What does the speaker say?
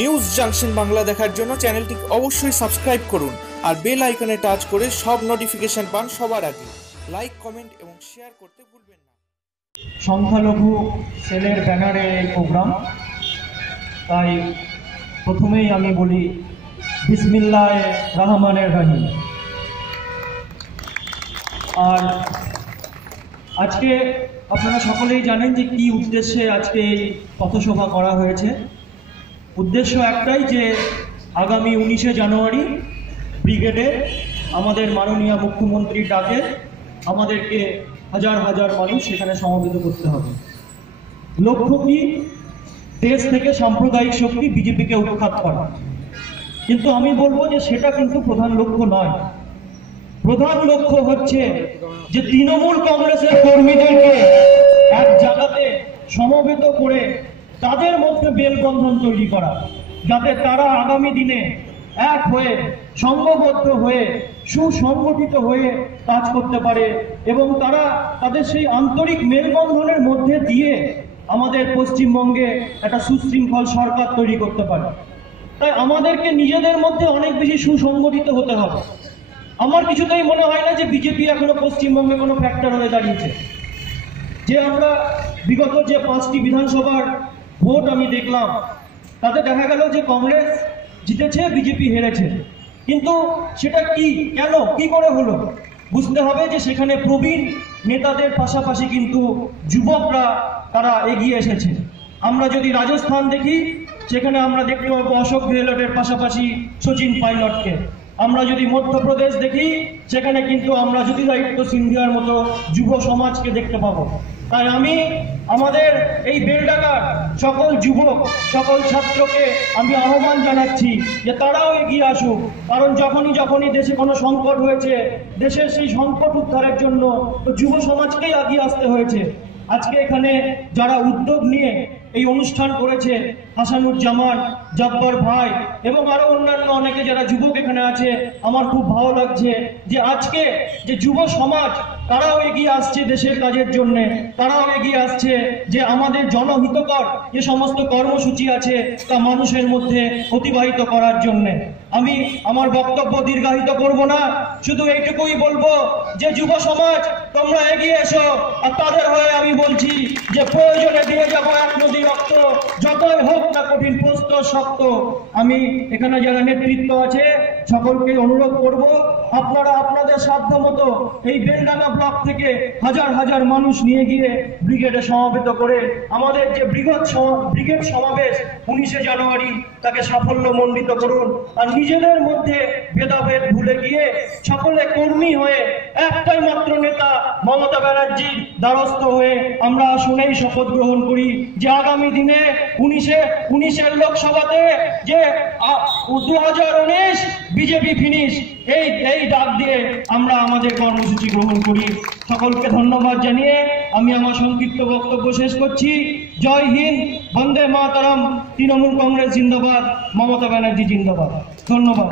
News junction Bangla দেখার জন্য চ্যানেলটি অবশ্যই সাবস্ক্রাইব করুন আর বেল আইকনে টাচ করে সব নোটিফিকেশন পান সবার আগে। লাইক, কমেন্ট এবং শেয়ার করতে ভুলবেন না। সংখ্যালঘু সেলের ব্যানারে এই প্রোগ্রাম, তাই প্রথমেই আমি বলি বিসমিল্লাহির রহমানির রহিম। আর আজকে আপনারা সকলেই জানেন যে কি উদ্দেশ্যে আজকে এই পথসভা করা হয়েছে। উদ্দেশ্য একটাই যে আগামী 19শে জানুয়ারি ব্রিগেডে আমাদের মাননীয় মুখ্যমন্ত্রীর ডাকে আমাদেরকে হাজার হাজার মানুষ সেখানে সমবেত করতে হবে। লক্ষ্য কি? দেশ থেকে সাম্প্রদায়িক শক্তি বিজেপিকে উৎখাত করা। কিন্তু আমি বলবো যে সেটা কিন্তু প্রধান লক্ষ্য নয়। প্রধান লক্ষ্য হচ্ছে যে তৃণমূল কংগ্রেসের কর্মীদেরকে এক জায়গাতে সমবেত করে তাদের মধ্যে মেলবন্ধন তৈরি করা, যাতে তারা আগামী দিনে এক হয়ে সংঘবদ্ধ হয়ে সুসংগঠিত হয়ে কাজ করতে পারে এবং তারা তাদের সেই আন্তরিক মেলবন্ধনের মধ্যে দিয়ে আমাদের পশ্চিমবঙ্গে একটা সুশৃঙ্খল সরকার তৈরি করতে পারে। তাই আমাদেরকে নিজেদের মধ্যে অনেক বেশি সুসংগঠিত হতে হবে। আমার কিছুতেই মনে হয় না যে বিজেপি এখনো পশ্চিমবঙ্গে কোনো ফ্যাক্টর হয়ে দাঁড়িয়েছে। যে আমরা বিগত যে 5টি বিধানসভার ভোট আমি দেখলাম, তাতে দেখা গেল যে কংগ্রেস জিতেছে, বিজেপি হেরেছে। কিন্তু সেটা কি, কেন, কি করে হলো? বুঝতে হবে যে সেখানে প্রবীণ নেতাদের পাশাপাশি কিন্তু যুবকরা তারা এগিয়ে এসেছে। আমরা যদি রাজস্থান দেখি, সেখানে আমরা দেখতে পাবো অশোক গেহলটের পাশাপাশি শচীন পাইলটকে। আমরা যদি মধ্যপ্রদেশ দেখি, সেখানে কিন্তু আমরা জ্যোতিরাদিত্য সিন্ধিয়ার মতো যুব সমাজকে দেখতে পাবো। তাই আমি আমাদের এই বেলডাঙ্গার সকল যুবক, সকল ছাত্রকে আমি আহ্বান জানাচ্ছি যে তারাও এগিয়ে আসুক। কারণ যখনই দেশে কোনো সংকট হয়েছে, দেশের সেই সংকট উদ্ধারের জন্য যুব সমাজকেই এগিয়ে আসতে হয়েছে। আজকে এখানে যারা উদ্যোগ নিয়ে এই অনুষ্ঠান করেছে, হাসানুজ্জামান, জব্বর ভাই এবং আরো অন্যান্য অনেকে যারা যুবক এখানে আছে, আমার খুব ভালো লাগছে যে আজকে যে যুব সমাজ তারাও এগিয়ে আসছে দেশের কাজের জন্য। তারাও এগিয়ে আসছে যে আমাদের জনহিতকর যে সমস্ত কর্মসূচি আছে তা মানুষের মধ্যে অতিবাহিত করার জন্য। আমি আমার বক্তব্য দীর্ঘায়িত করব না, শুধু এইটুকুই বলবো যে যুব সমাজ তোমরা এগিয়ে এসো। আর তাদের হয়ে আমি বলছি যে প্রয়োজনে দিয়ে যাবো এক নদী রক্ত, যতই হোক না কঠিন প্রস্তর শক্ত। আমি এখানে যারা নেতৃত্ব আছে সকলকে অনুরোধ করব, আপনারা আপনাদের সাধ্য মতো এই বেলডাঙ্গা ব্লক থেকে হাজার হাজার মানুষ নিয়ে গিয়ে ব্রিগেডে সমবেত করে আমাদের যে ব্রিগেড সমাবেশ 19শে জানুয়ারি তাকে সাফল্যমণ্ডিত করুন। আর নিজেদের মধ্যে ভেদাভেদ ভুলে গিয়ে সকলে কর্মী হয়ে একটাই মাত্র নেতা মমতা ব্যানার্জির দ্বারস্থ হয়ে আমরা আসনেই শপথ গ্রহণ করি যে আগামী দিনে 19এর লোকসভাতে যে 2019 বিজেপি ফিনিশ, এই ডাক দিয়ে আমরা আমাদের কর্মসূচি গ্রহণ করি। সকলকে ধন্যবাদ জানিয়ে আমি আমার সংক্ষিপ্ত বক্তব্য শেষ করছি। জয় হিন্দ, বন্দে মাতরম, তৃণমূল কংগ্রেস জিন্দাবাদ, মমতা ব্যানার্জি জিন্দাবাদ। ধন্যবাদ।